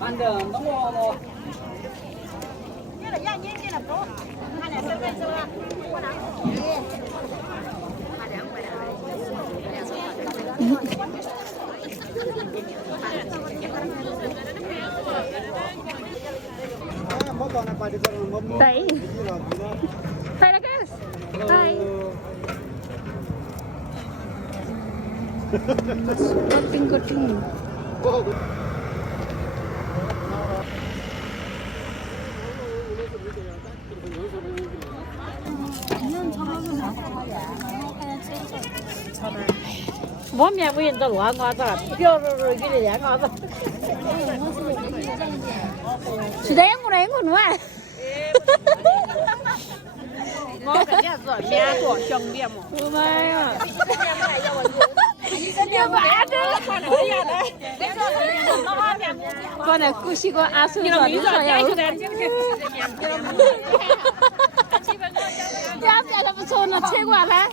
ăn đường nó mua mua Tay. Tay na guys. Tay. Goting. Bố mẹ bây giờ lúa ngon rồi, tiêu rồi cái gì ngon rồi. Chị đấy ăn con nữa. Ngon cái gì rồi, mẹ của chồng điểm mà. Ôi mày à. Con này cứ chỉ có ăn sữa rồi đi rồi. Chắc chắn là một số nó chơi qua đấy.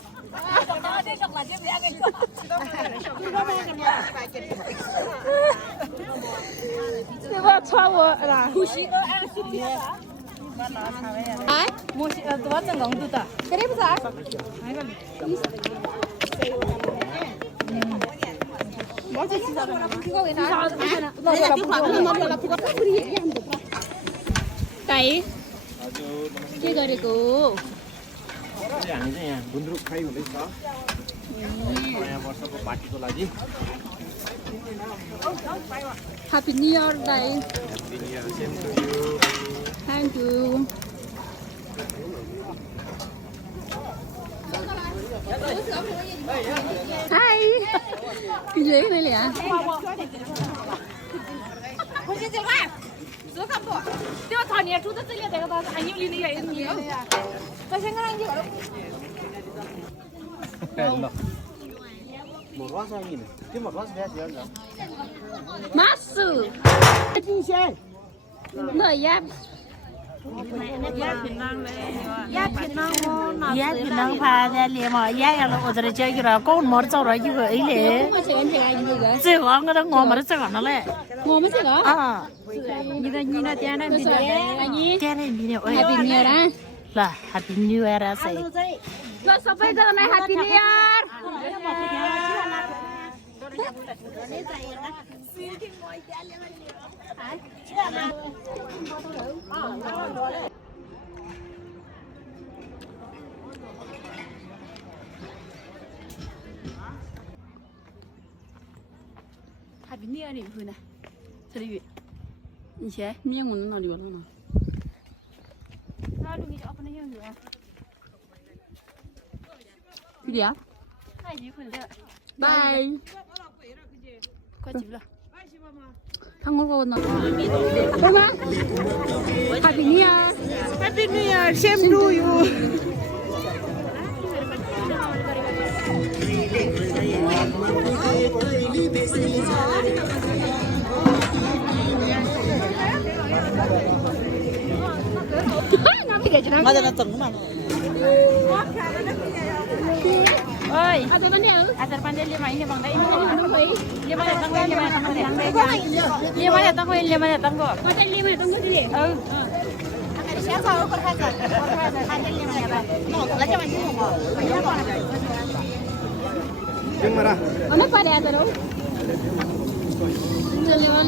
这个错误啦。哎，mua多正公主的，这里不是啊？Cái cái cái của गुन्द्रुक fry हुँदैछ नयाँ वर्षको पार्टीको लागि Happy New Year Day. Happy New Year, same to you. Thank you. Hi. Cái gì này nè? Một lót sao nhìn này? Cái một lót bé gì hơn nữa? Masu. Nơi giáp. giá thì nó pha ra liền mà giá là ở đây chơi cái có một sau rồi chứ ấy lẽ chơi ngon cái đó ngon mà nó chơi ngon nó lẽ Ngồi mới thế đó. như là cha này đi cha này đi ơi Happy New Year á. là Happy New Year ra say Lo sao bây giờ này Happy New Year. Happy New Year này vừa nè. Sao đi? Như thế, miếng của nó đi vào nó. Sao đừng cho nó nhiều nữa. Cái gì á? Bye. Qua chịu rồi. 한국 나. 엄마. Happy New Year. Happy New Year same to you 맞아 나 정말 ơi Ada mana? Asal pandai lima ini bang dah ini lima datang gue lima datang gue lima datang gue Hotel 5 tunggu dulu. siapa orang perhatian lima datang lah cuman Nhưng mà ra. Ano pa dia tu?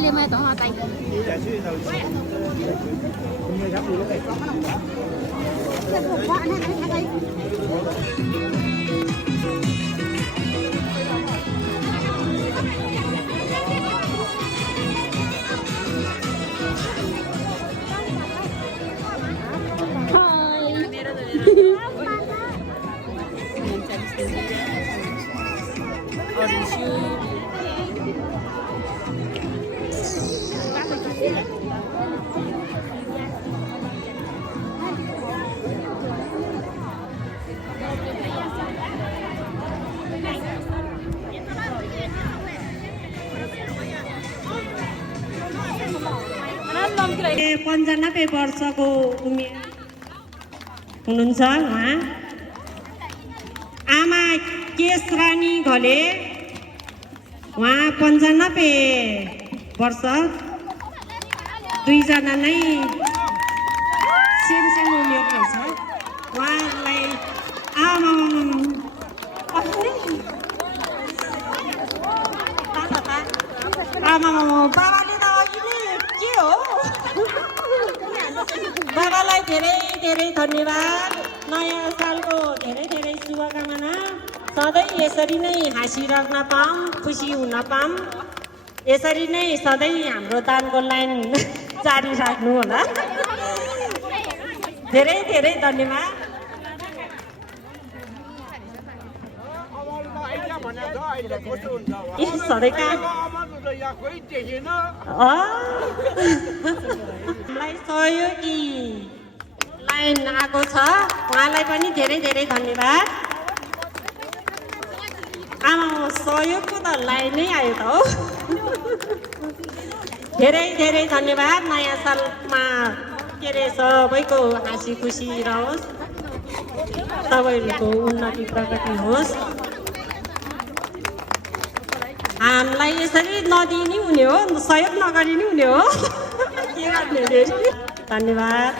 Lima tu hotel. पन्चानब्बे वर्षको उमेर हुनुहुन्छ उहाँ आमा केशरानी घले उहाँ 95 वर्ष 2 जना नै सेम उमेर रहेछ उहाँलाई आमा बाबाले त अघि नै के हो बाबालाई धेरै धेरै धन्यवाद नयाँ सालको धेरै धेरै शुभकामना सधैँ यसरी नै हाँसिराख्न पाऊँ खुसी हुन पाऊँ यसरी नै सधैँ हाम्रो दानको लाइन जारी राख्नु होला धेरै धेरै धन्यवाद सधैँका हामीलाई सहयोगी लाइन आएको छ उहाँलाई पनि धेरै धेरै धन्यवाद आमा सहयोगको त लाइन नै आयो त हो धेरै धेरै धन्यवाद नयाँ सालमा के अरे सबैको हाँसी खुसी रहोस् सबैको उन्नति प्रगति होस् हामीलाई यसरी नदिने हुने हो सहयोग नगरिने हुने हो के गर्ने धन्यवाद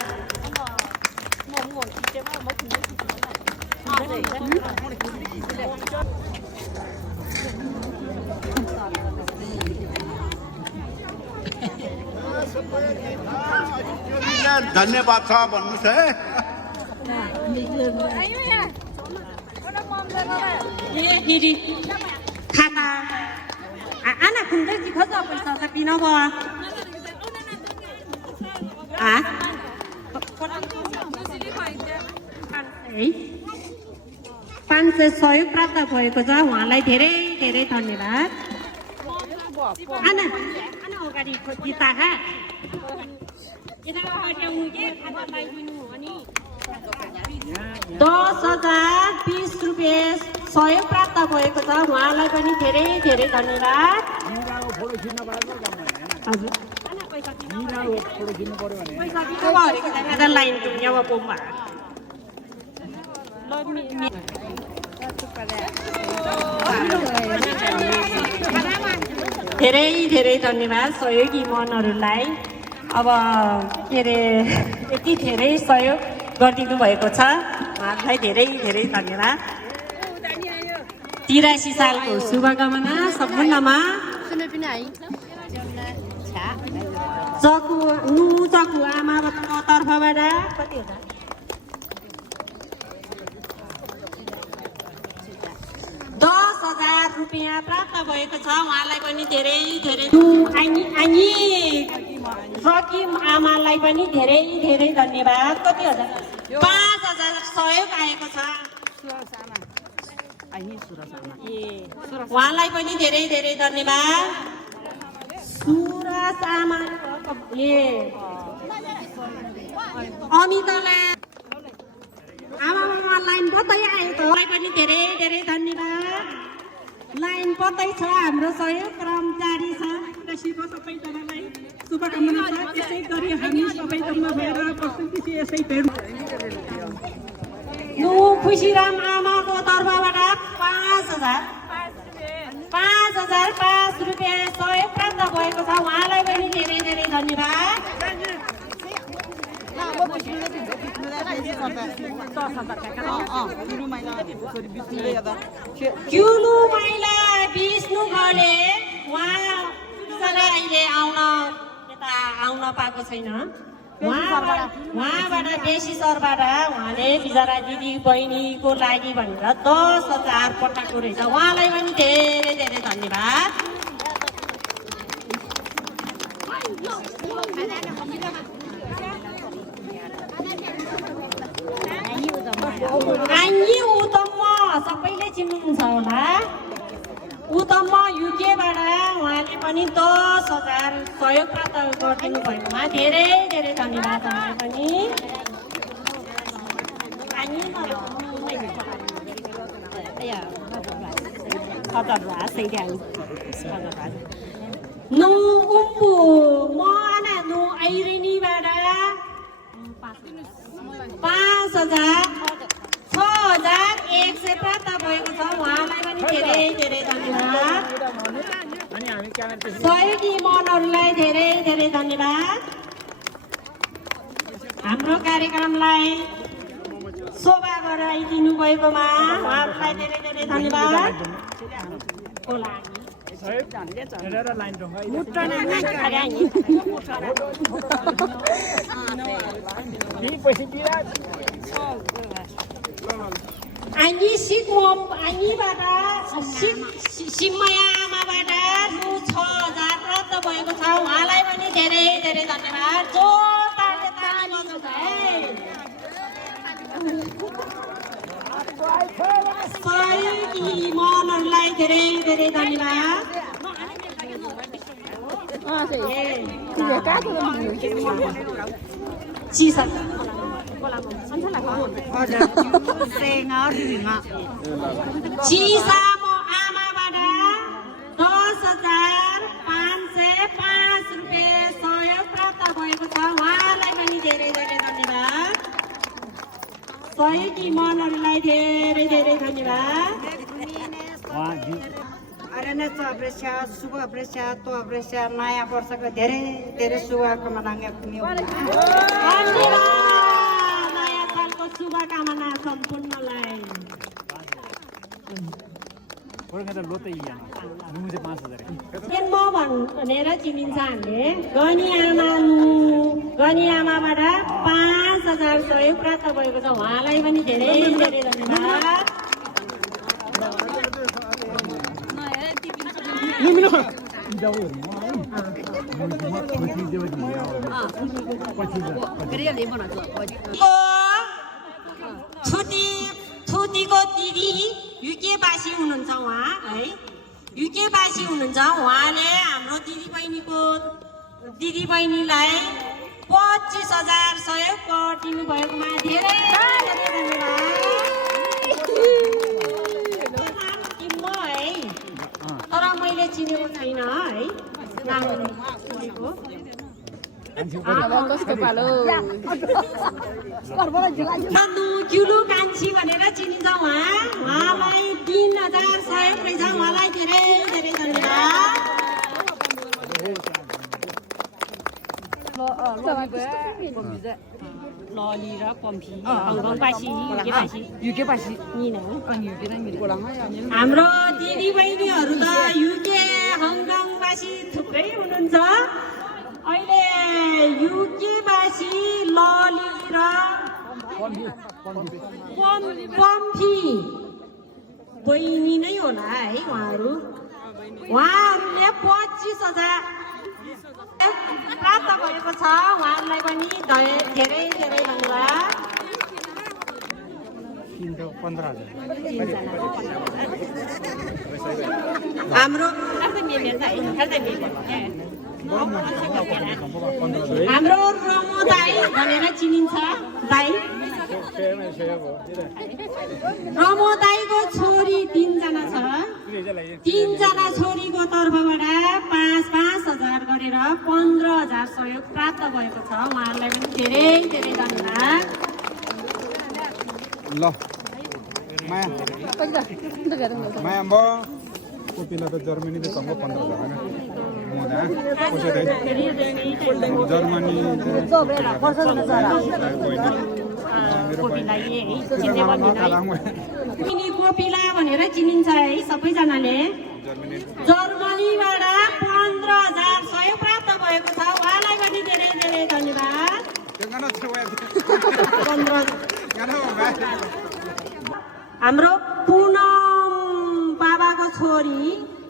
धन्यवाद छ भन्नुहोस् है दिदी खाता आना खुन्दै कि खोज पैसा त पिन भयो आ 500 सहयोग प्राप्त भएको छ उहाँलाई धेरै धेरै धन्यवाद आना आना अगाडि जिता खा यता अगाडि आउनु के खाता लगाइदिनु अनि 10,020 रुपियाँ सहयोग प्राप्त भएको छ उहाँलाई पनि धेरै धेरै धन्यवाद हजुर पैसा दिनु परेको छैन लाइन यहाँ बोम्बा धेरै धेरै धन्यवाद सहयोगी मनहरूलाई अब के अरे यति धेरै सहयोग गरिदिनु भएको छ उहाँलाई धेरै धेरै धन्यवाद 83 सालको शुभकामना सम्पूर्णमा चकु आमाको तर्फबाट कति होला 10,000 रुपियाँ प्राप्त भएको छ उहाँलाई पनि धेरै धेरै सकिम आमालाई पनि धेरै धेरै धन्यवाद कति हजार 5,000 सहयोग आएको छ उहाँलाई पनि धेरै धेरै धन्यवाद सुरज आमा अनितालाई आमा लाइन पत्तै आयो त उहाँलाई पनि धेरै धेरै धन्यवाद लाइन पत्तै छ हाम्रो सहयोग कर्मचारी छ सबैजनालाई शुभकामना छ त्यसै गरी हामी सबैजना भएर प्रस्तुति यसै भेट खुसीराम आमाको तर्फबाट 5,005 रुपियाँ सहयोग प्राप्त भएको छ उहाँलाई पनि धेरै धेरै धन्यवाद क्युलु माइला विष्णु घले उहाँ अहिले आउन पाएको छैन उहाँबाट बेसी सरबाट उहाँले बिचरा दिदी बहिनीको लागि भनेर 10,000 पठाएको रहेछ उहाँलाई पनि धेरै धेरै धन्यवाद आइनी उत्तम सबैले चिन्नुहुन्छ होला उत्तम युकेबाट उहाँले पनि 10,000 सहयोग प्राप्त गरिदिनु भएकोमा धेरै धेरै धन्यवाद उहाँलाई पनि नु उम्पु मना नु आइरिनीबाट 5,000 6,100 प्राप्त धेरै धन्यवाद सहयोगी मनहरूलाई धेरै धेरै धन्यवाद हाम्रो कार्यक्रमलाई शोभा गराइदिनु भएकोमा उहाँहरूलाई धेरै धेरै धन्यवाद Ani sikmom ani bata simaya आमाबाट रु 6000 प्राप्त भएको छ उहाँलाई पनि धेरै धेरै धन्यवाद जोरदारले ताली बजाउनु है सहयोगी मनहरूलाई धेरै धेरै धन्यवाद चिसामो आमाबाट 10,505 रुपियाँ सहयोग प्राप्त भएको छ उहाँलाई पनि धेरै धेरै धन्यवाद सहयोगी मनहरूलाई धेरै धेरै धन्यवाद Arenetto aprecia, suba aprecia, to aprecia, naya वर्षको धेरै धेरै शुभकामना धन्यवाद नयाँ सालको शुभकामना सम्पूर्णलाई जन्म भनेर चिनिन्छ हामीले गनी आमाबाट 5,000 सहयोग प्राप्त भएको छ उहाँलाई पनि धेरै धेरै धन्यवाद छुटीको दिदी युकेवासी हुनुहुन्छ उहाँ है युकेवासी हुनुहुन्छ उहाँले हाम्रो दिदी बहिनीलाई 25,000 सहयोग दिनु भएकोमा धेरै धन्यवाद तर मैले चिनेको छैन है जुलु कान्छी भनेर चिनिन्छ उहाँलाई 3,000 सहयोग रहेछ उहाँलाई धेरै धेरै धन्यवाद लली र पम्फी युकेवासी हाम्रो दिदी बहिनीहरू त युके हङकङवासी थुप्रै हुनुहुन्छ अहिले युकेवासी लली र पम्फी बहिनी नै होला है उहाँहरूले 25,000 प्राप्त भएको छ उहाँहरूलाई पनि धेरै धेरै धन्यवाद हाम्रो रमो दाई भनेर चिनिन्छ दाई रमो दाईको छोरी 3 जना छ 3 जना छोरीको तर्फबाट 5,000 गरेर 15,000 सहयोग प्राप्त भएको छ उहाँहरूलाई पनि धेरै धेरै धन्यवाद ल माया अम्बो कोपिला त जर्मनी त कम 15,000 हैन मोदा कसो रे जर्मनी कोपिला भनेर चिनिन्छ है सबैजनाले जर्मनीबाट 15,000 सहयोग प्राप्त भएको छ उहाँलाई पनि धेरै धेरै धन्यवाद हाम्रो पुनम बाबाको छोरी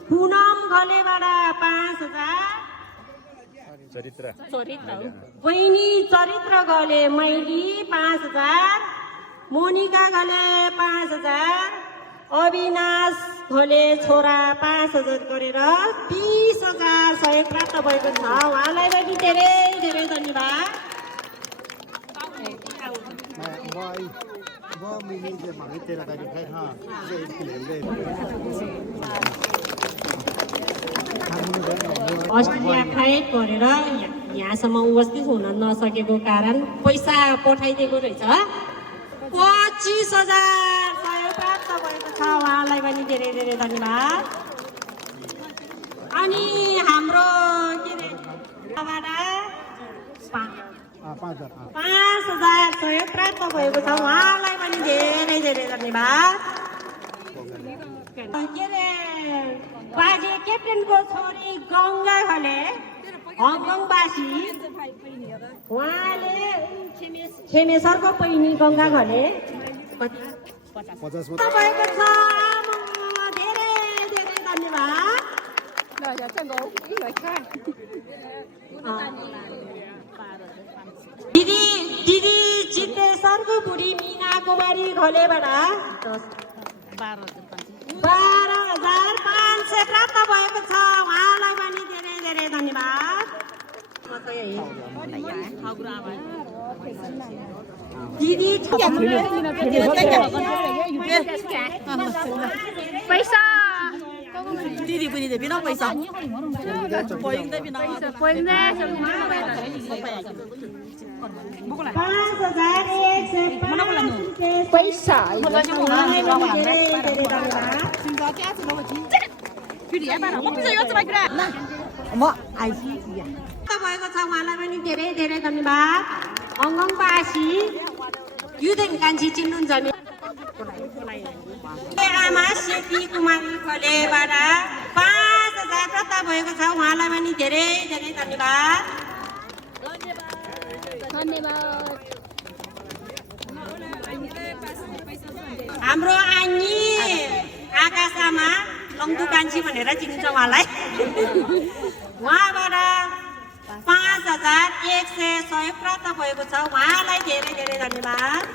पुनम घलेबाट 5,000 बहिनी चरित्र घले मैली 5,000 मोनिका घले 5,000 अविनाश घले छोरा 5,000 गरेर 20,000 सहयोग प्राप्त भएको छ उहाँलाई पनि धेरै धेरै धन्यवाद अस्ट्रेलिया फ्लाइट गरेर यहाँसम्म उपस्थित हुन नसकेको कारण पैसा पठाइदिएको रहेछ 25,000 सहयोग प्राप्त भएको छ उहाँलाई पनि धेरै धेरै धन्यवाद। अनि हाम्रो के अरे 5,000 सहयोग प्राप्त भएको छ उहाँलाई पनि धेरै धेरै धन्यवाद। के अरे बाजे क्याप्टेनको छोरी गङ्गा खले हङकङवासी उहाँले खेमेसरको बहिनी गङ्गा खले भएको छ। धेरै धेरै धन्यवाद। दिदी जितेश्वरको बुढी मिना कुमारी घलेबाट 12,500 प्राप्त भएको छ उहाँलाई पनि धेरै धेरै धन्यवाद। दिदी पैसा दिदी पनि दे बिना पैसा पोइङ दे बिना पोइङ दे 5,100 पैसा भएको छ उहाँलाई पनि धेरै धेरै धन्यवाद। हङकङवासी युदेन कान्छी चिन्नुहुन्छ नि आमा सेती कुमारी खलेबाट 5,000 प्राप्त भएको छ उहाँलाई पनि धेरै धेरै धन्यवाद। हाम्रो आनी आकाश आमा लङ्दु कान्छी भनेर चिन्छ उहाँलाई उहाँबाट 5,100 सहयोग प्राप्त भएको छ उहाँलाई धेरै धेरै धन्यवाद।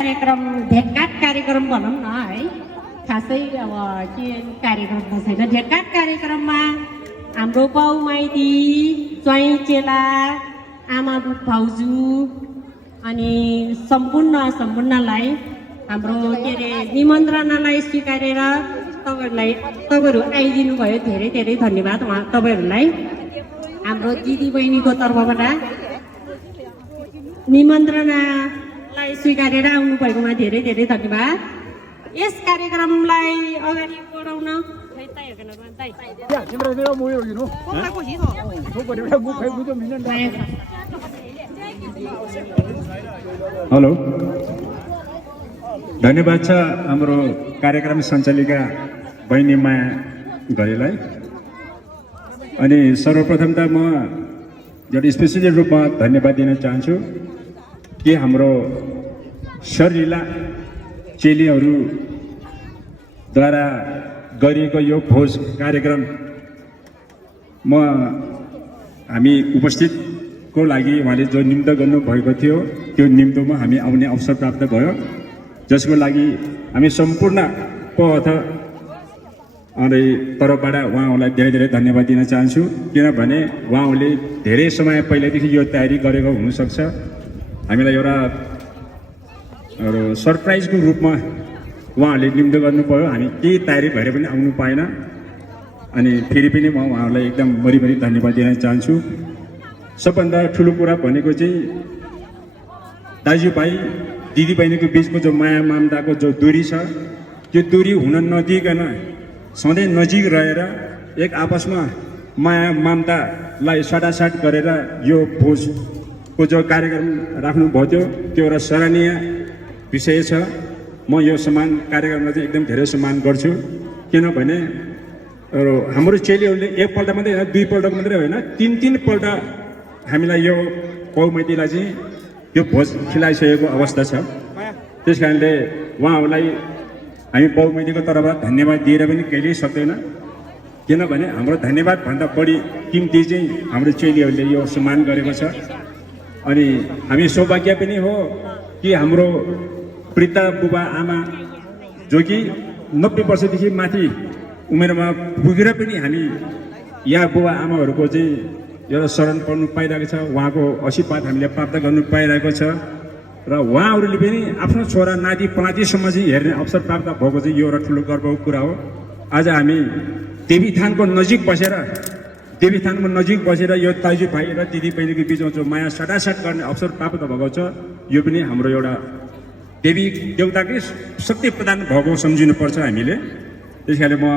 कार्यक्रम भेटघाट कार्यक्रम भनौँ न है, खासै अब के कार्यक्रम त छैन। भेटघाट कार्यक्रममा हाम्रो बाउ माइती ज्वाइँ चेला आमा भाउजू अनि सम्पूर्णलाई हाम्रो के अरे निमन्त्रणालाई स्वीकारेर तपाईँहरू आइदिनु भयो, धेरै धेरै धन्यवाद उहाँ तपाईँहरूलाई। हाम्रो दिदी बहिनीको तर्फबाट निमन्त्रणालाई स्वीकारेर आउनु भएकोमा धेरै धेरै धन्यवाद। यस कार्यक्रमलाई अगाडि बढाउन हेलो, धन्यवाद छ हाम्रो कार्यक्रम सञ्चालिका बहिनी माया घरेलाई। अनि सर्वप्रथम त म एउटा स्पेसली रूपमा धन्यवाद दिन चाहन्छु कि हाम्रो सरलीला चेलीहरूद्वारा गरिएको यो भोज कार्यक्रम हामी उपस्थितको लागि उहाँले जो निम्तो गर्नुभएको थियो त्यो निम्तोमा हामी आउने अवसर प्राप्त भयो, जसको लागि हामी सम्पूर्ण अनि तर्फबाट उहाँहरूलाई धेरै धेरै धन्यवाद दिन चाहन्छु। किनभने उहाँहरूले धेरै समय पहिल्यैदेखि यो तयारी गरेको हुनसक्छ। हामीलाई एउटा सरप्राइजको रूपमा उहाँहरूले निम्तो गर्नुभयो, हामी केही तयारी भएर पनि आउनु पाएन। अनि फेरि पनि म उहाँहरूलाई एकदम भरिभरि धन्यवाद दिन चाहन्छु। सबभन्दा ठुलो कुरा भनेको चाहिँ दाजुभाइ दिदीबहिनीको बिचको जो माया ममताको जो दूरी छ, त्यो दूरी हुन नदिइकन सधैँ नजिक रहेर एक आपसमा माया ममतालाई साटासाट गरेर यो भोजको जो कार्यक्रम राख्नुभयो त्यो एउटा सराहनीय विषय छ। म यो कार्यक्रमलाई चाहिँ एकदम धेरै सम्मान गर्छु। किनभने हाम्रो चेलीहरूले एकपल्ट मात्रै होइन, दुईपल्ट मात्रै होइन, तीन पल्ट हामीलाई यो पौमाइतीलाई चाहिँ यो भोज खिलाइसकेको अवस्था छ। त्यस कारणले उहाँहरूलाई हामी पौमाइतीको तर्फबाट धन्यवाद दिएर पनि कहिल्यै सक्दैन। किनभने हाम्रो धन्यवादभन्दा बढी किम्ती चाहिँ हाम्रो चेलीहरूले यो सम्मान गरेको छ। अनि हामी सौभाग्य पनि हो कि हाम्रो वृद्ध बुबा आमा जो कि 90 वर्षदेखि माथि उमेरमा पुगेर पनि हामी यहाँ बुबा आमाहरूको चाहिँ एउटा शरण पर्नु पाइरहेको छ, उहाँको आशीर्वाद हामीले प्राप्त गर्नु पाइरहेको छ। र उहाँहरूले पनि आफ्नो छोरा नाति पाँतीसम्म चाहिँ हेर्ने अवसर प्राप्त भएको चाहिँ यो एउटा ठुलो गर्वको कुरा हो। आज हामी देवीथानको नजिक बसेर यो दाजु भाइ र दिदी बहिनीको बिचमा जो माया सटासट गर्ने अवसर प्राप्त भएको छ, यो पनि हाम्रो एउटा देवी देवताकै शक्ति प्रदान भएको सम्झिनुपर्छ हामीले। त्यस कारणले म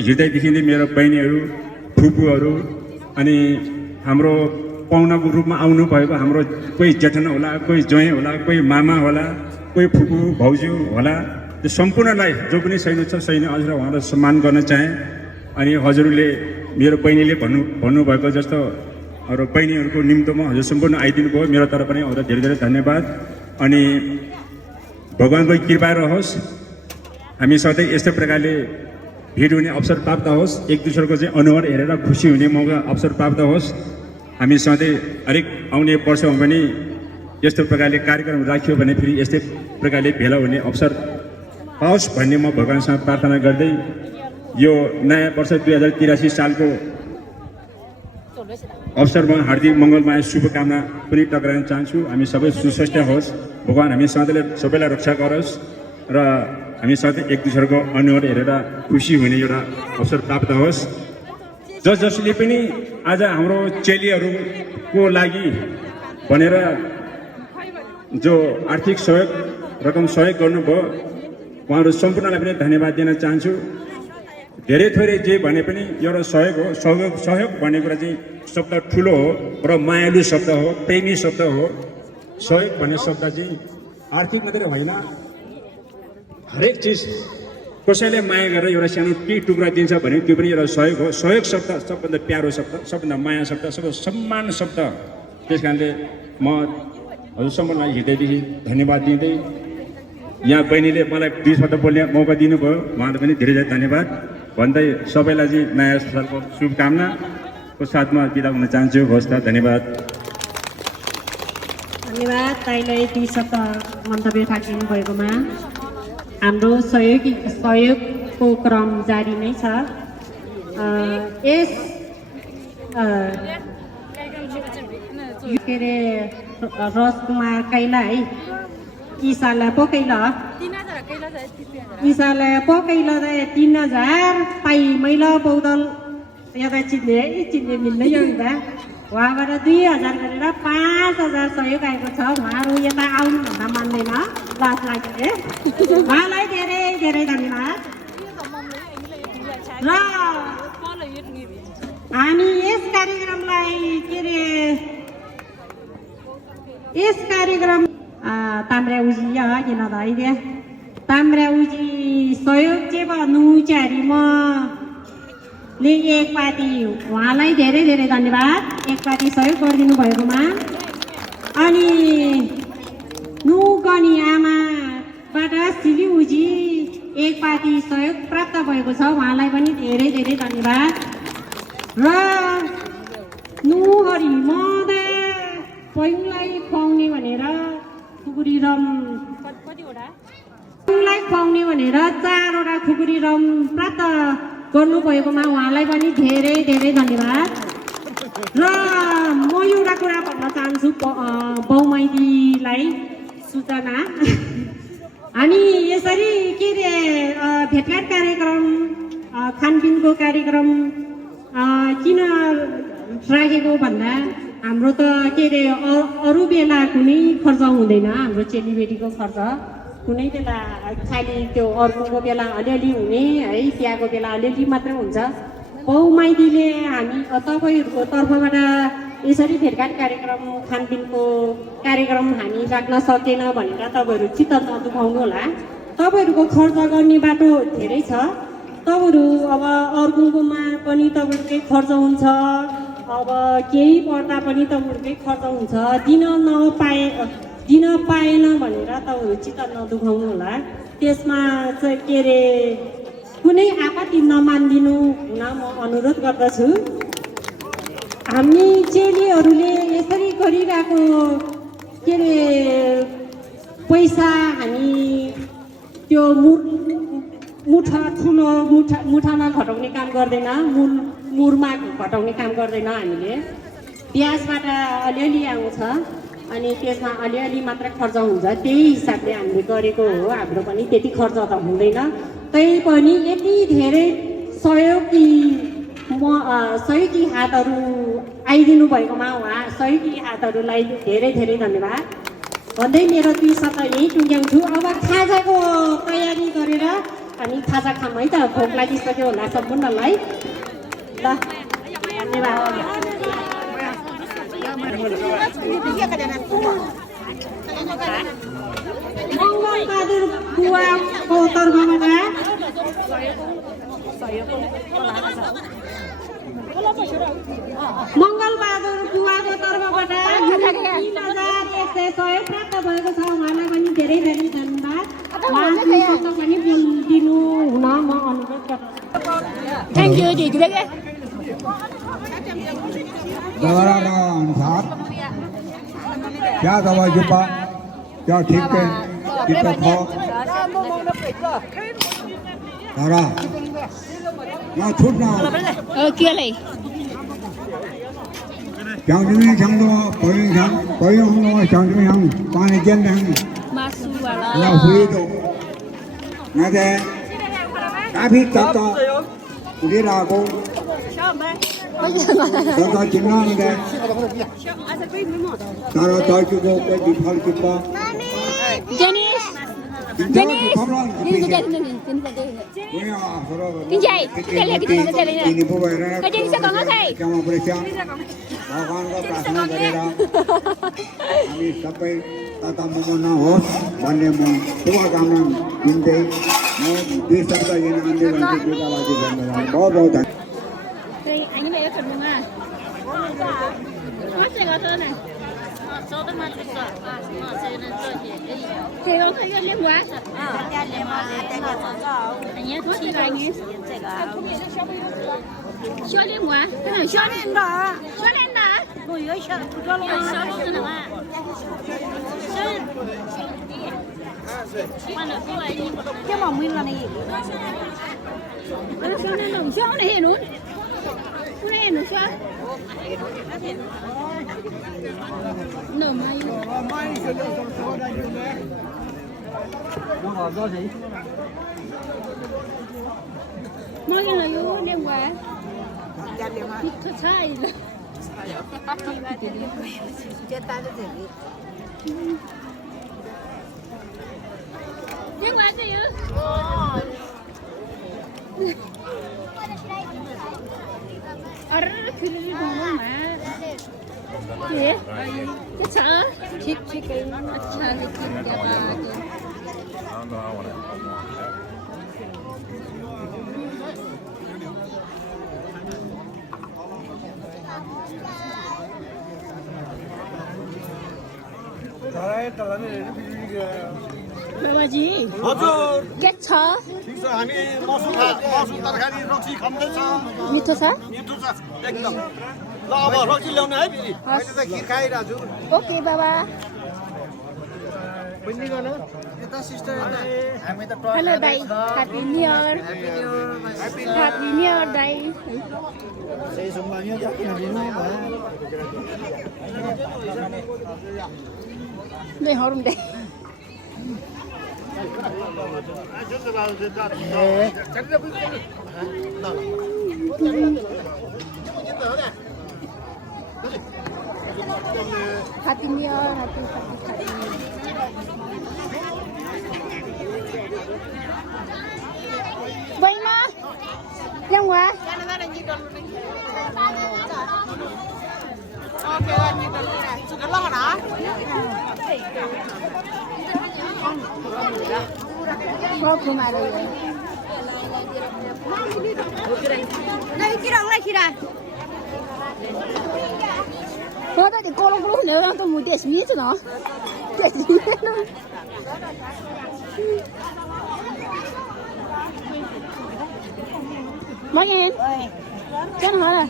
हृदयदेखि नै मेरो बहिनीहरू, फुपूहरू अनि हाम्रो पाहुनाको रूपमा आउनुभएको हाम्रो कोही जेठना होला, कोही ज्वाइँ होला, कोही मामा होला, कोही फुपू भाउजू होला, त्यो सम्पूर्णलाई जो पनि सैनिक छ सैनिक हजुर उहाँलाई सम्मान गर्न चाहेँ। अनि हजुरले मेरो बहिनीले भन्नुभएको जस्तो अरू बहिनीहरूको निम्तोमा हजुर सम्पूर्ण आइदिनु भयो, मेरो तर्फ पनि हजुर धेरै धेरै धन्यवाद। अनि भगवान्को कृपा रहोस्, हामी सधैँ यस्तै प्रकारले भेट हुने अवसर प्राप्त होस्, एक दुसराको चाहिँ अनुहार हेरेर खुसी हुने मौका अवसर प्राप्त होस्। हामी सधैँ हरेक आउने वर्षमा पनि यस्तो प्रकारले कार्यक्रम राख्यो भने फेरि यस्तै प्रकारले भेला हुने अवसर पाओस् भन्ने म भगवान्सँग प्रार्थना गर्दै यो नयाँ वर्ष 2083 सालको अवसरमा हार्दिक मङ्गलमय शुभकामना पनि टक्राउन चाहन्छु। हामी सबै सुस्वास्थ्य होस्, भगवान् हामी सबैलाई रक्षा गरोस् र हामी सधैँ एक दुसराको अनुहार हेरेर खुसी हुने एउटा अवसर प्राप्त होस्। जसले पनि आज हाम्रो चेलीहरूको लागि भनेर जो आर्थिक रकम सहयोग गर्नुभयो, उहाँहरू सम्पूर्णलाई पनि धन्यवाद दिन चाहन्छु। धेरै थोरै जे भने पनि एउटा सहयोग हो। सहयोग भन्ने कुरा चाहिँ शब्द ठुलो हो र मायालु शब्द हो, प्रेमी शब्द हो। सहयोग भन्ने शब्द चाहिँ आर्थिक मात्रै होइन, हरेक चिज कसैले माया गरेर एउटा सानो केही टुक्रा दिन्छ भने त्यो पनि एउटा सहयोग हो। सहयोग शब्द सबभन्दा प्यारो शब्द, सबभन्दा माया शब्द, सबभन्दा सम्मान शब्द। त्यस कारणले म हजुर सम्पूर्णलाई हृदयदेखि धन्यवाद दिँदै यहाँ बहिनीले मलाई 20 शब्द बोल्ने मौका दिनुभयो, उहाँलाई पनि धेरै धेरै धन्यवाद भन्दै सबैलाई चाहिँ नयाँ सालको शुभकामनाको साथमा बिदा हुन चाहन्छु। हवस् त, धन्यवाद। धन्यवाद ताईलाई 20 शब्द मन्तव्य राखिदिनु भएकोमा। हाम्रो सहयोगको क्रम जारी नै छ। यस के अरे रसकुमार कैला है ईसाला पकैला 3000 पाइ महिला बौद्धल यहाँ चिन्ने मिल्ने यो उहाँबाट 2000 गरेर 5000 सहयोग आएको छ। उहाँहरू यता आउनुभन्दा मान्दैन, लाज लाग्यो। उहाँलाई धेरै धेरै धन्यवाद। र हामी यस कार्यक्रमलाई के अरे यस कार्यक्रम ताम्रा उजी किन भाइदे ताम्रा उजी सहयोग चाहिँ भन्नु चाहिँ म एक पार्टी उहाँलाई धेरै धेरै धन्यवाद, एक पार्टी सहयोग गरिदिनु भएकोमा। अनि नुगनी आमाबाट सिली उजी एक पार्टी सहयोग प्राप्त भएको छ, उहाँलाई पनि धेरै धेरै धन्यवाद। र नुहरी मदा पयुङलाई खुवाउने भनेर खुकुरी रम खुवाउने भनेर 4वटा खुकुरी रम प्राप्त गर्नुभएकोमा उहाँलाई पनि धेरै धेरै धन्यवाद। र म एउटा कुरा भन्न चाहन्छु बाउमाइतीलाई सूचना। हामी यसरी के अरे भेटघाट कार्यक्रम, खानपिनको कार्यक्रम किन राखेको भन्दा हाम्रो त के अरे अरू बेला कुनै खर्च हुँदैन। हाम्रो चेलीबेटीको खर्च कुनै बेला खालि त्यो अर्कोको बेला अलिअलि हुने है, बिहाको बेला अलिअलि मात्रै हुन्छ। बाउमाइतीले हामी तपाईँहरूको तर्फबाट यसरी भेटघाट कार्यक्रम, खानपिनको कार्यक्रम हामी राख्न सकेन भनेर तपाईँहरू चित्त नदुखाउनु होला। तपाईँहरूको खर्च गर्ने बाटो धेरै छ। तपाईँहरू अब अर्कोकोमा पनि तपाईँहरूकै खर्च हुन्छ, अब केही पर्दा पनि तपाईँहरूकै खर्च हुन्छ। दिन पाएन भनेर तपाईँहरू चित्त नदुखाउनु होला। त्यसमा चाहिँ के अरे कुनै आपत्ति नमानिदिनु हुन म अनुरोध गर्दछु। हामी चेलीहरूले यसरी गरिरहेको के अरे पैसा हामी त्यो मुठामा घटाउने काम गर्दैन, मुरमा घटाउने काम गर्दैन। हामीले ब्याजबाट अलिअलि आउँछ। अनि त्यसमा अलिअलि मात्र खर्च हुन्छ त्यही हिसाबले हामीले गरेको हो हाम्रो पनि त्यति खर्च त हुँदैन तै पनि यति धेरै सहयोगी हातहरू आइदिनु भएकोमा सहयोगी हातहरूलाई धेरै धेरै धन्यवाद भन्दै मेरो 2 शब्द यहीँ टुङ्ग्याउँछु अब खाजाको तयारी गरेर हामी खाजा खाऊँ है त भोक लागिसक्यो होला सम्पूर्णलाई ल धन्यवाद मङ्गलबहादुर बुवाको तर्फबाट मङ्गलबहादुर बुवाको तर्फबाट 3,100 सहयोग प्राप्त भएको छ उहाँलाई पनि धेरै धेरै धन्यवाद उहाँको पनि दिनु हुन म अनुरोध गर्छु Thank you chị đấy cái. द्वारा अनुसार क्या दवा जुपा क्या ठीक है कितना खो द्वारा ना छूटना Kia này. chẳng chúng mình chẳng đâu bởi không đâu chẳng chúng mình không पानी chân đang Masu vào là huy đồ nghe thế काफी तत्व उड़ेरा को तत्व चिन्ह ने तारा चाचू को कोई विफल Kipa Janice. Janice. Ini Kinjai. Kita lihat kita lihat. ini pembairan Kak Janice kau nggak kai? kamu beresia भगवान को प्रार्थना गरेर हामी सबै तथा ममना होस् भन्ने म शुभकामना दिँदै म 2 शब्द यहाँ आन्दोलनको लागि धन्यवाद बहुत बहुत धन्यवाद Anh ấy phần mông à? Có xe có thôi này. Thì nó thấy cái liên quá. Anh nhớ chi là anh ấy. Xóa liên quá. Cái này xóa lên đó. Xóa lên đó. Rồi ơi xóa lên đó. Cái mỏng nguyên là này. Nó xóa lên đồng xóa này luôn. Cái này nó xóa. Nở mai. Mọi người là yêu đêm qua. Thật sai là. Đêm qua gì ư? Ở đó thì đi cùng mà. Gì? Cái sợ? Chicken. अच्छा लेकिन क्या बात है? बाबाजी हजुर के छ ठिक छ हामी मसुर तरकारी रक्सी खाँदैछ मिठो छ मिठो छ एकदम ल अब रक्सी ल्याउने है फेरि मैले त खिर खाइरहेछु ओके बाबा बन्दी गर्न यता सिस्टर हामी त हेलो दाइ happy new year happy new year दाइ सही सम्मानित दिनु नै हरुम दाइ Happy New Year, happy. Vậy mà, em quá. Có không ai đây? Này kia đâu lại kia đây? Có đấy thì cô nó cũng nếu tôi muốn tiền xí cho nó. Tiền xí nó. Mấy em? Chân hả?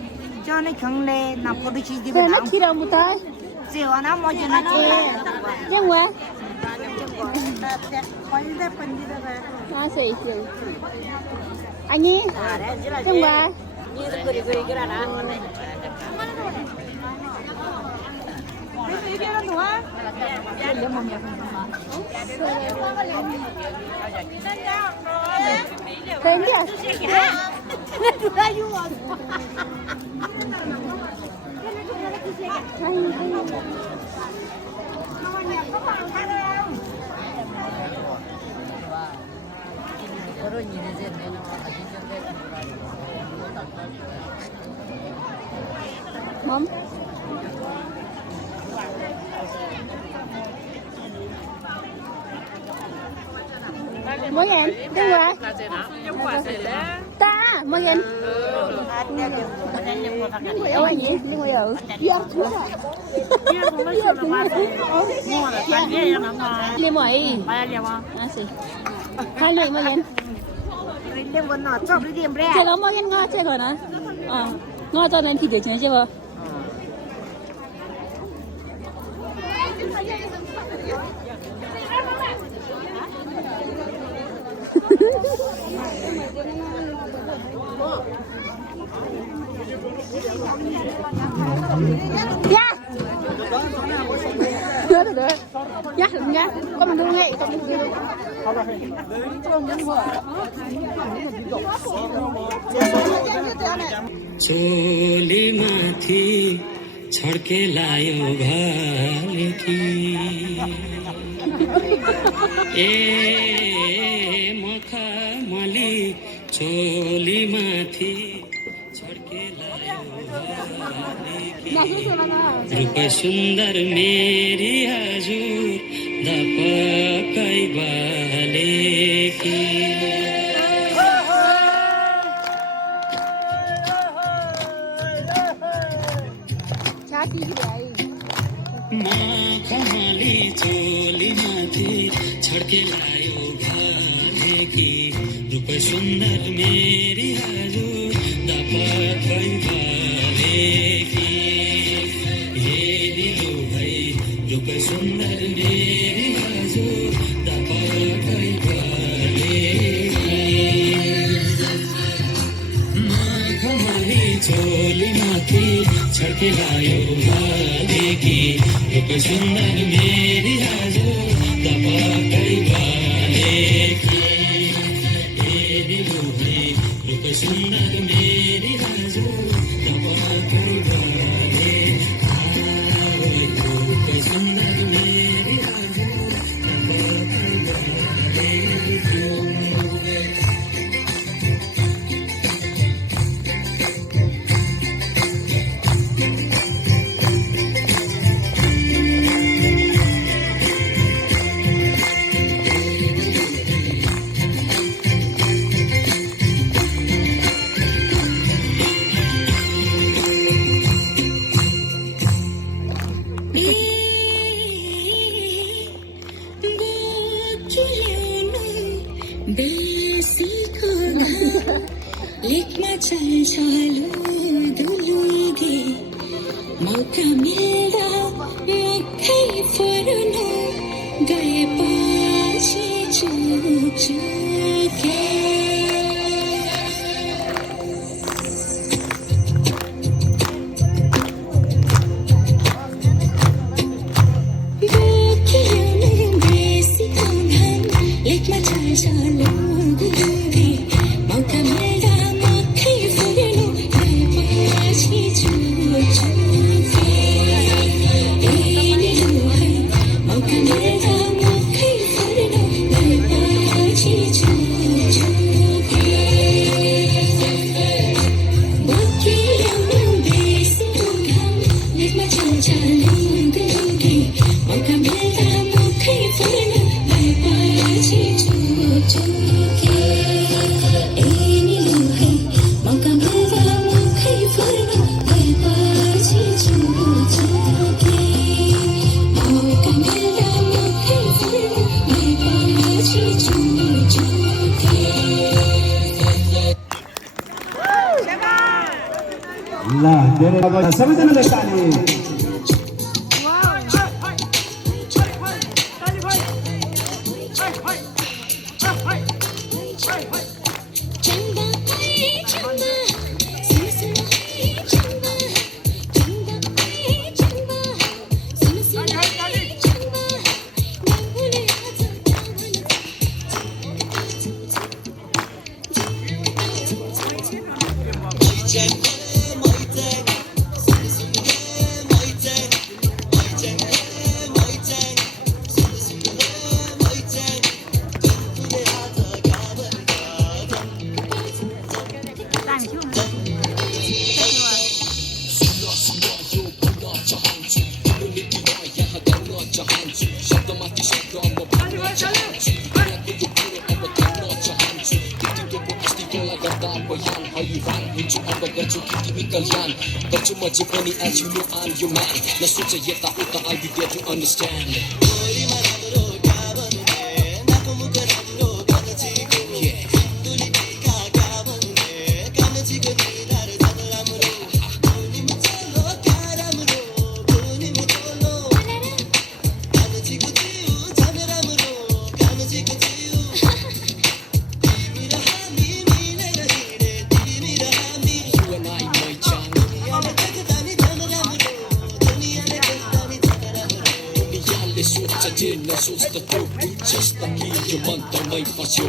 cho nên không lẽ nằm có đôi chi đi Thế bên nó nào khi đâu một tay? chiều nó mua cho nó chơi Chân quá. có những cái phần gì đó À xì xì. Anh ấy? Chân quá. Mom. Mua gì anh? Đi qua. Ta, mua gì anh? Đi qua gì? Đi qua dự. Đi mày. À xí. Hai lì mua gì anh? Chơi có mua gì ngon chơi rồi nè. Ngon cho nên thì được chứ chưa? Ya. Được. Ya, ya. Có mình đu ngay, có mình đu. चोली माथि छड्के लायो भालेकी ए मखमली चोली माथि छड्के लायो भालेकी रूप सुन्दर मेरी हजुर दपकै बालेकी मखमली चोली माथि छड्के लायो भालेकी रूप सुन्दर मेरी हजुर दपकै बालेकी हेरिलो भाइ रूप सुन्दर मेरी हजुर दपकै बालेकी मखमली चोली माथि छड्के लायो भालेकी रूप सुन्दर मेरी हजुर दपकै बालेकी हेरिलो भाइ रूप सुन्दर मेरी हजुर दपकै बालेकी रूप सुन्दर मेरी हजुर दपकै बालेकी लेखमा चल्छलो दुलुगे मौका मिल्दा मुखै फर्नु गएपछि चुके लेखमा चल्छलो दुलुगे मौका मिल्दा मुखै फर्नु गएपछि चुके मौका मिल्दा मुखै फर्नु गएपछि चुके बोकिरहनु बेसी घाम लेखमा चल्छलो दुलुगे मौका मिल्दा मुखै फर्नु गएपछि चुके मौका मिल्दा मुखै फर्नु गएपछि चुके मौका मिल्दा मुखै फर्नु गएपछि चुके ल धेरै अब सबैजनाले ताली चन्दा चन्दा सुन सुन चन्दा चन्दा चन्दा सुन दिन्छु अब गर्छु कि तिमी कल्याण गर्छु म जे पनि as you know I'm your man नसोच यता उता I'll be there to understand सोच त त्यो बुझ्छस् त कि यो मन त मै पस्यो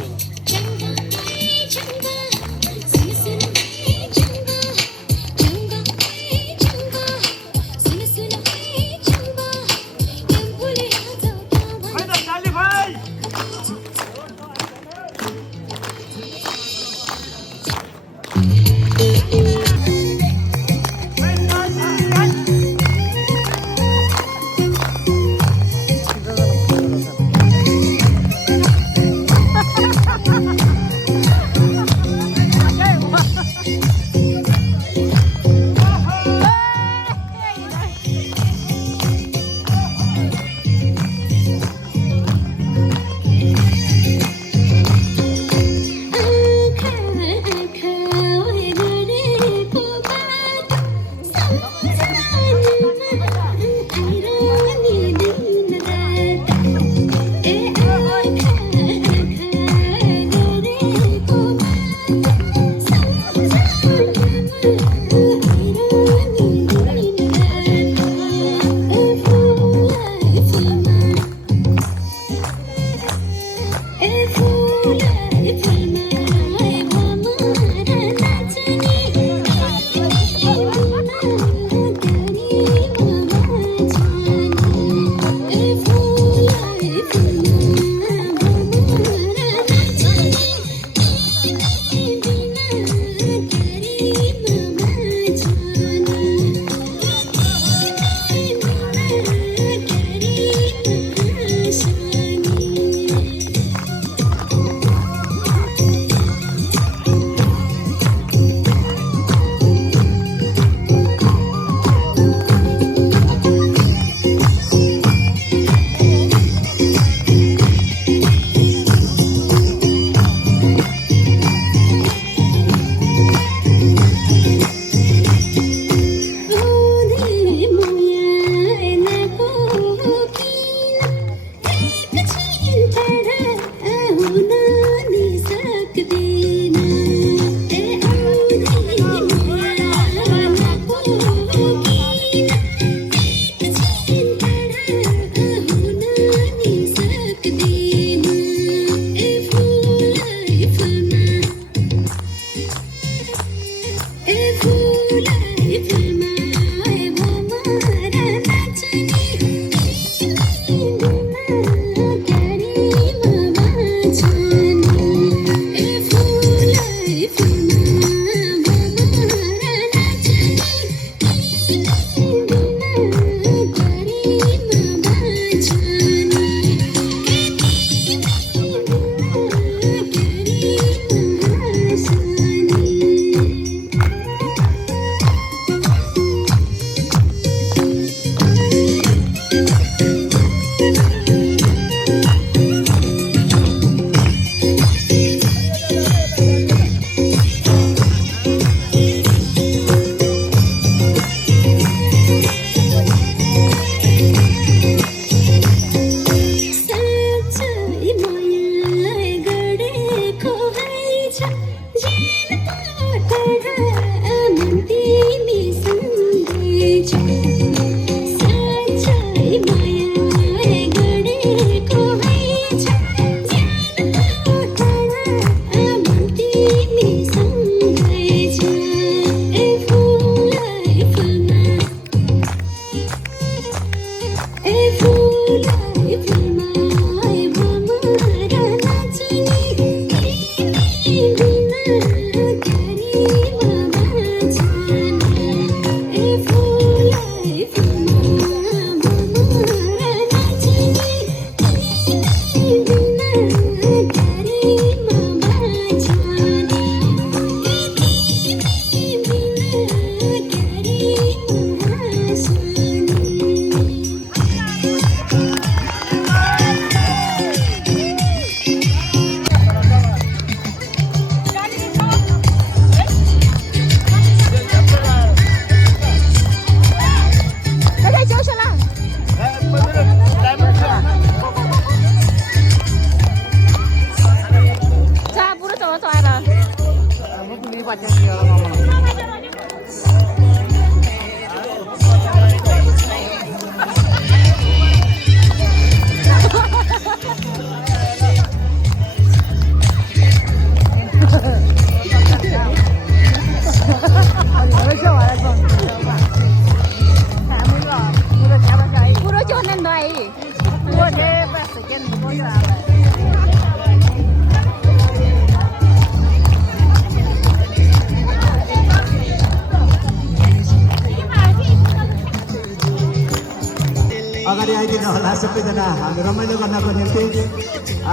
अगाडि आइदिनु होला सबैजना हामी रमाइलो गर्नको निम्ति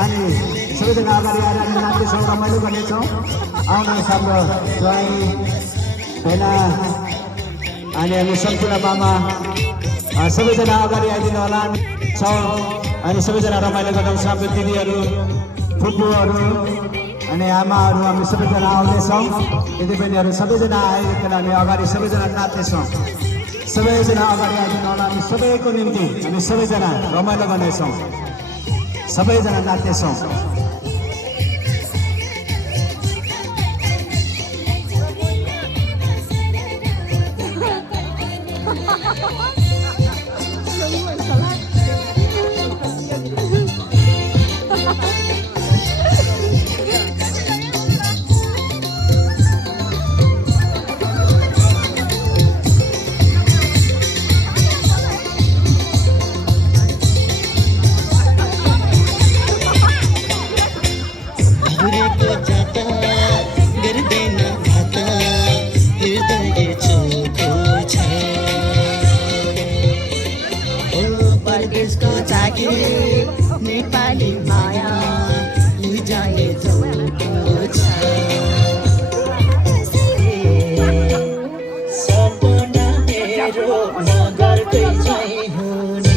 अनि सबैजना अगाडि आएर हामी नाच्नेछौँ रमाइलो गर्नेछौँ आउनुहोस् हाम्रो ज्वाइँ भेना अनि हामी सम्पूर्ण मामा सबैजना अगाडि आइदिनु होला छौँ अनि सबैजना रमाइलो गर्छौँ हाम्रो दिदीहरू फुपूहरू अनि आमाहरू हामी सबैजना आउनेछौँ दिदीबहिनीहरू सबैजना आएको हामी अगाडि सबैजना नाच्नेछौँ सबैजना अगाडि आइदिनु होला हामी सबैको निम्ति हामी सबैजना रमाइलो गर्नेछौँ सबैजना नाच्नेछौँ नेपाली माया लिजाले जोको छ सपना मेरो नगरकै चाहिँ हुने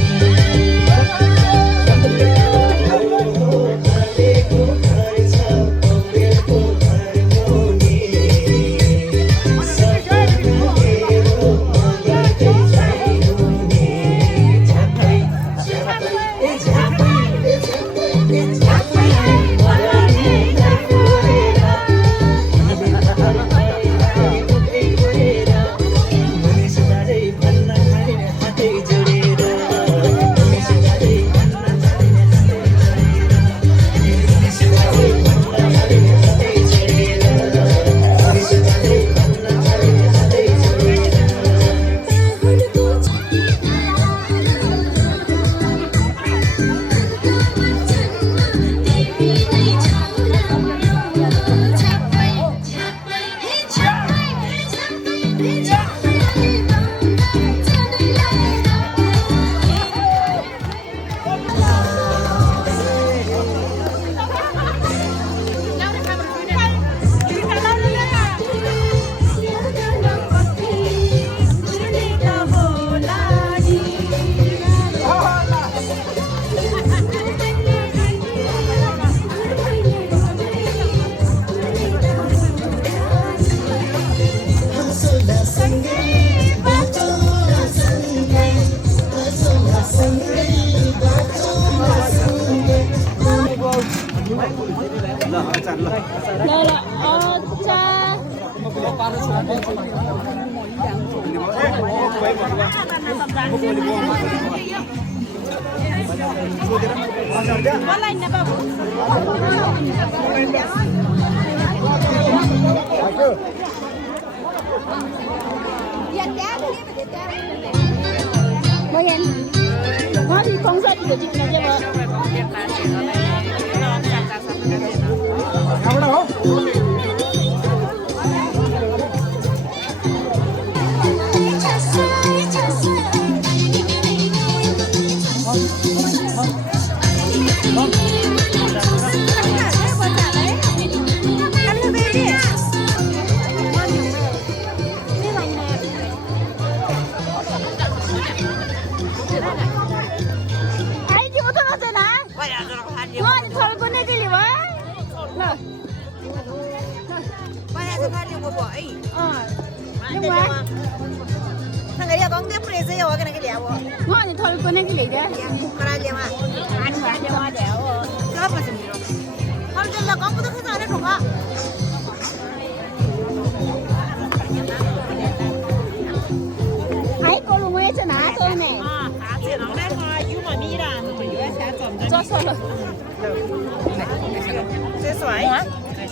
sao rồi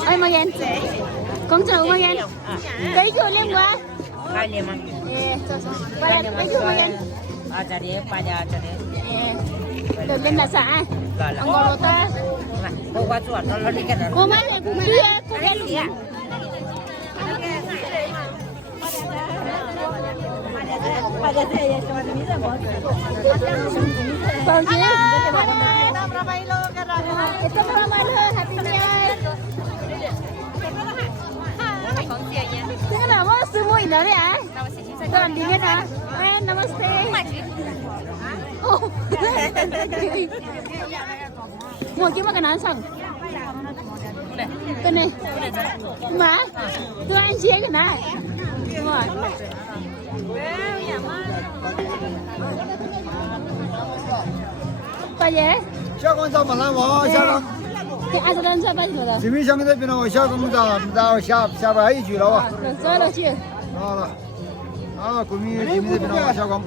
ai mà ghen con chào mà ghen đấy chưa liên qua đấy chưa mà ghen đừng lên là xã ông ngồi ta cô má này cô ghen gì à Bang Ji, itu berapa lo hatinya? Thế nào mà sư muội đó đấy à? Đoàn đi hết à? Namaste. Ngồi chứ mà cái nào xong? Cái này. Má, tôi ăn chia cái này. Rồi. Bà dễ? Sao con sao mà làm hả? Sao con? Cái ai lên sao bây giờ? Chỉ biết sang cái bên nào sao con ra xa vậy chứ đâu à? Rồi rồi chị. Đó. Của mình chỉ biết bên nào sao con?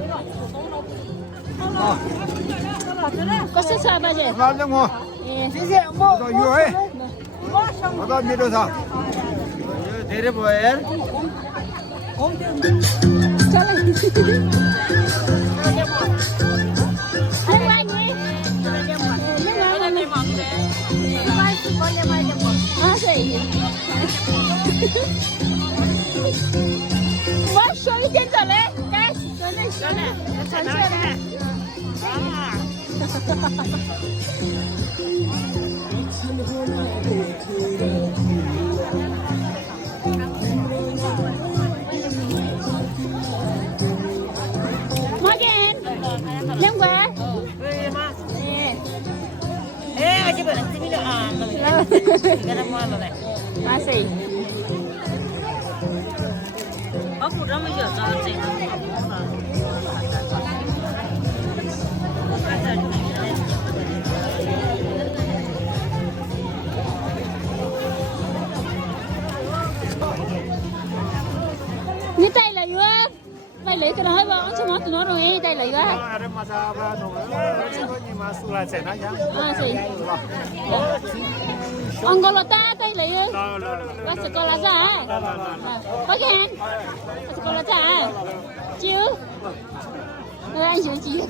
Có sẽ sao bây giờ? Làm cho mua. Rồi yêu ấy. Đó biết đâu sao? Thế đấy bố em. Cho lên. Lên ngoài nhỉ? Gì? Quá show đi trên rồi lên. Cái, rồi lên. Rồi nè. Rồi nè. Morgan. Lên qua. Masih. Aku dah menjual saham Như tay là vừa, tay lấy cái đó hơi vào, chứ nó tụi nó rồi, tay lấy ra. Ông có lọt ta tay lấy ơi, bác sẽ có lá giả, bác khen, bác sẽ có lá giả, chứ, rồi anh chịu chị.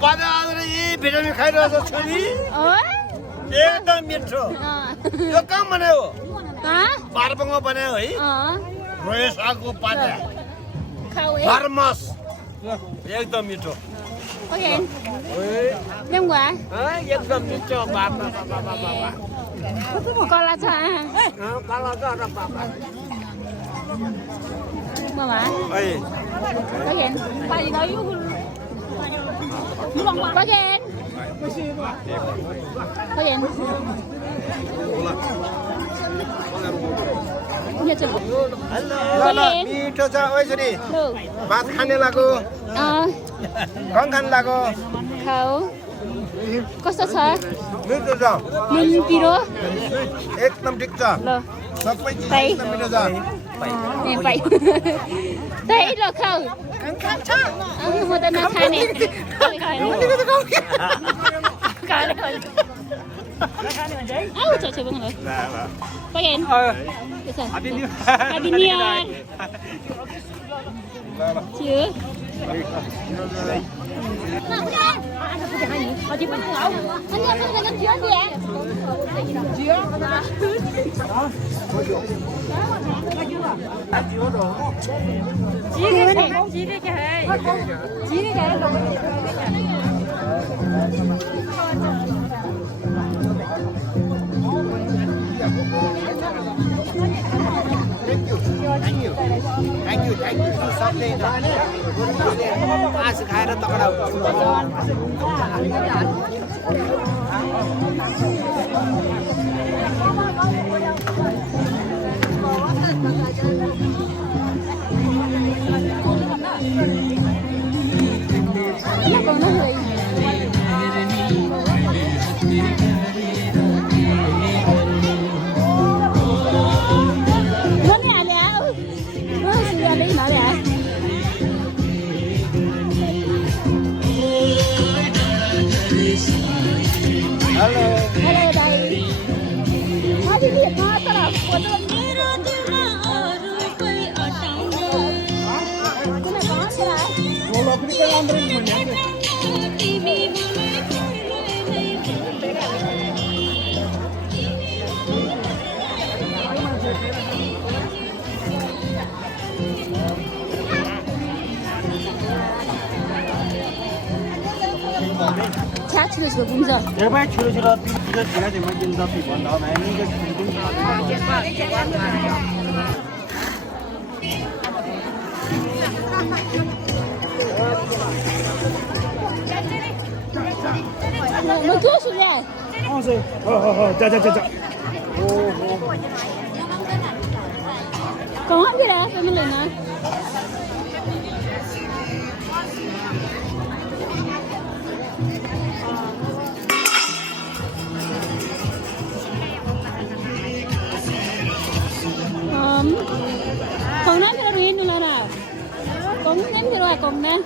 Bạn ơi, bây giờ mình khai ra rồi chơi. एकदम मिठो यो कहाँ बनायो बारबङ्गमा बनायो है Royce आगो पाता farms एकदम मिठो Đem quả एकदम मिठो बाबा con lá trà बाबा mà bà có gì bà gì đấy có gì có gì मिठो छ ओइ छोरी भात खाने लागो कम खाने लागो खाऊ कस्तो छ मिठो छ नुन पिरो एकदम ठिक छ सबै चिज एकदम मिठो छ पाइ त्यही ल खाऊ म त नखाने Áo trời trời bưng rồi. Bác em. Happy New Year. Chưa. Thank you. Sunday आज खाएर तगडा 자, 줄여서 분자. 제발 줄여주라. 이거 제가 정말 인사피 본다. 많이 이거 뭐 교실이야? 자자자자. Còn hết gì đâu, tôi mới lên nói. Còn ném cái gì nữa nào? Còn ném cái gì còn ném?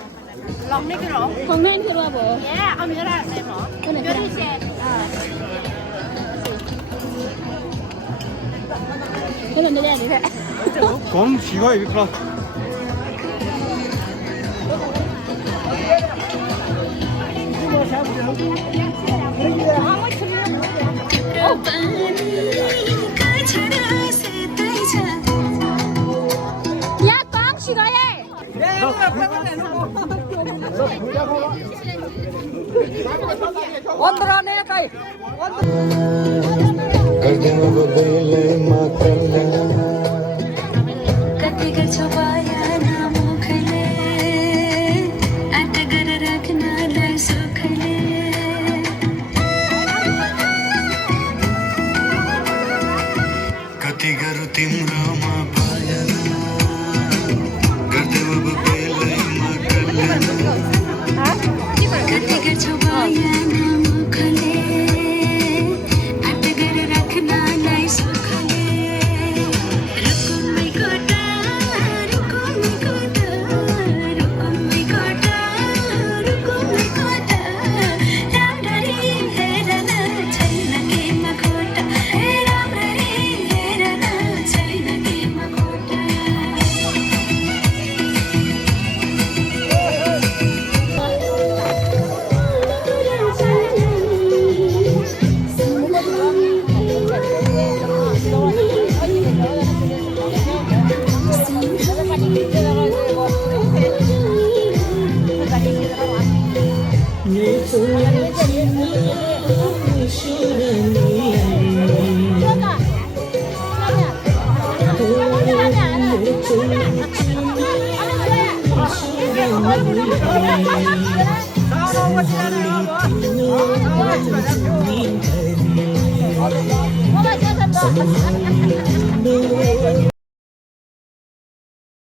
lòng đi cái rổ Còn ném cái gì bộ? dạ ông nhớ ra xem hả Cái này cho cái đi này. xe Cái này nó đen vậy. 건 지가 이렇게 야, 꽝 시가해. कति गरौँ तिम्रोमा पाएन गर्दै अब बेलैमा कल्याण कति गर्छु भएन मुखले आँट गरेर राख्नलाई सुखले रुकुमै कोटा रुकुमै कोटा रुकुमै कोटा रुकुमै कोटा राम्ररी हेर न छैन केमा खोटा राम्ररी हेर न छैन केमा खोटा Hãy subscribe cho kênh Ghiền Mì Gõ để không bỏ lỡ